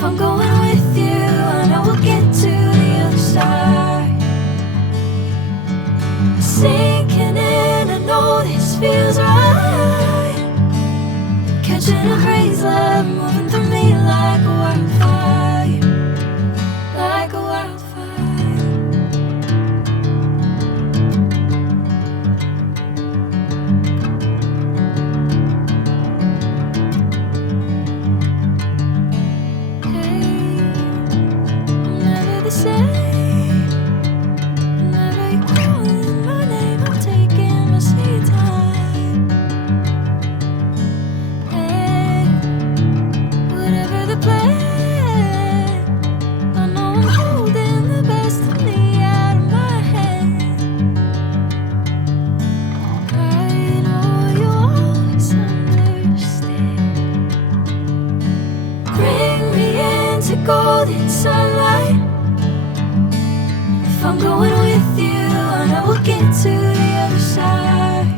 If I'm going with you, I know we'll get to the other side. Sinking in, I know this feels right. Catching a crazy love, moving through me like a wildfire, like a wildfire. Golden sunlight. If I'm going with you, I know we'll get to the other side.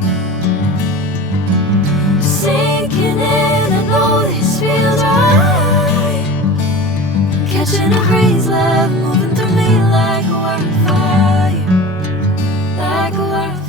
Sinking in, I know this feels right. Catching a crazy love, moving through me like a wildfire, like a wildfire.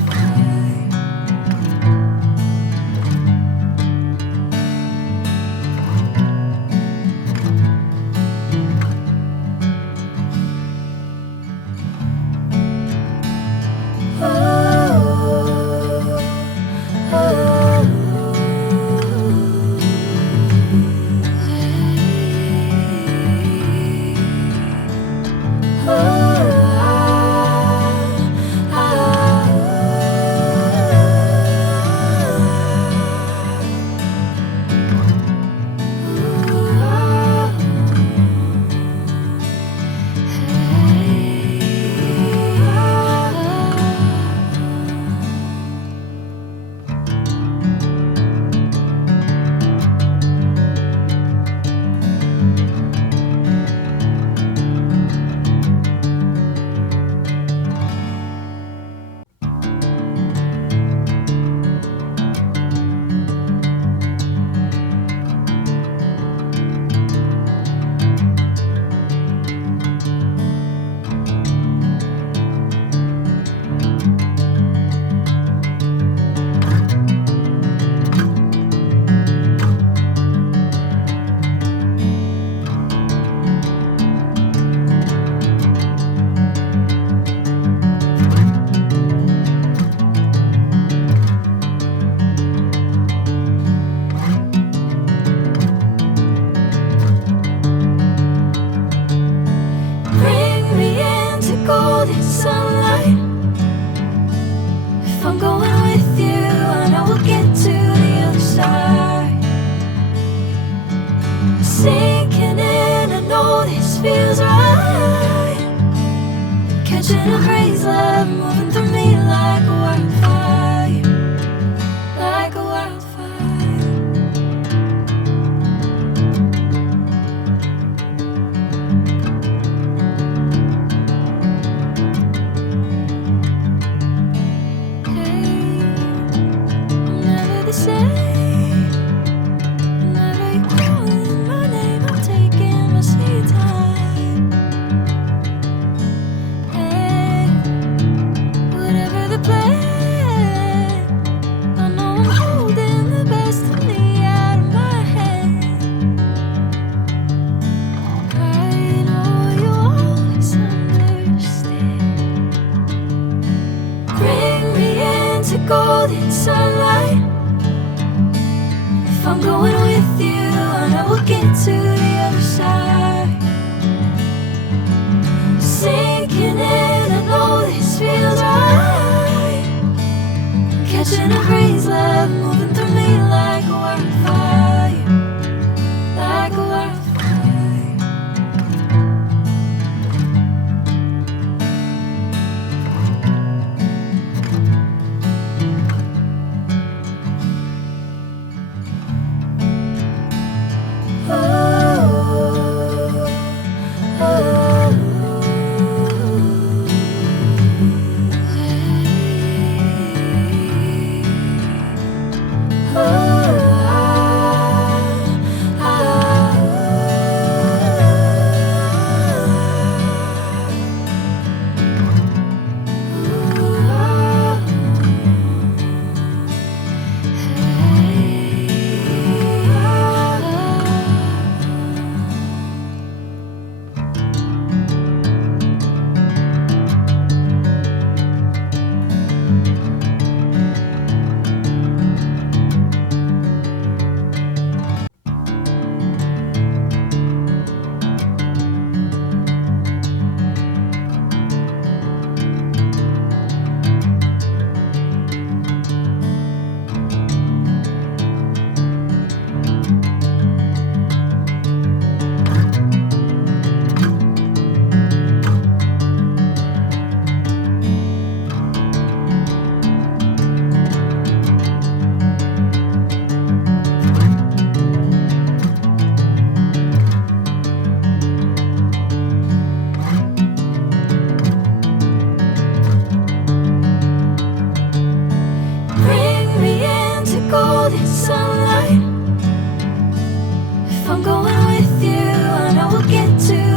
Golden sunlight. If I'm going with you, I know we'll get to the other side. Sinking in, I know this feels right. Catching a crazy love, moving through me like a wildfire, like a wildfire. Golden sunlight. If I'm going with you, I know we'll get to the other side. Sinking in, I know this feels right. Catching a crazy love.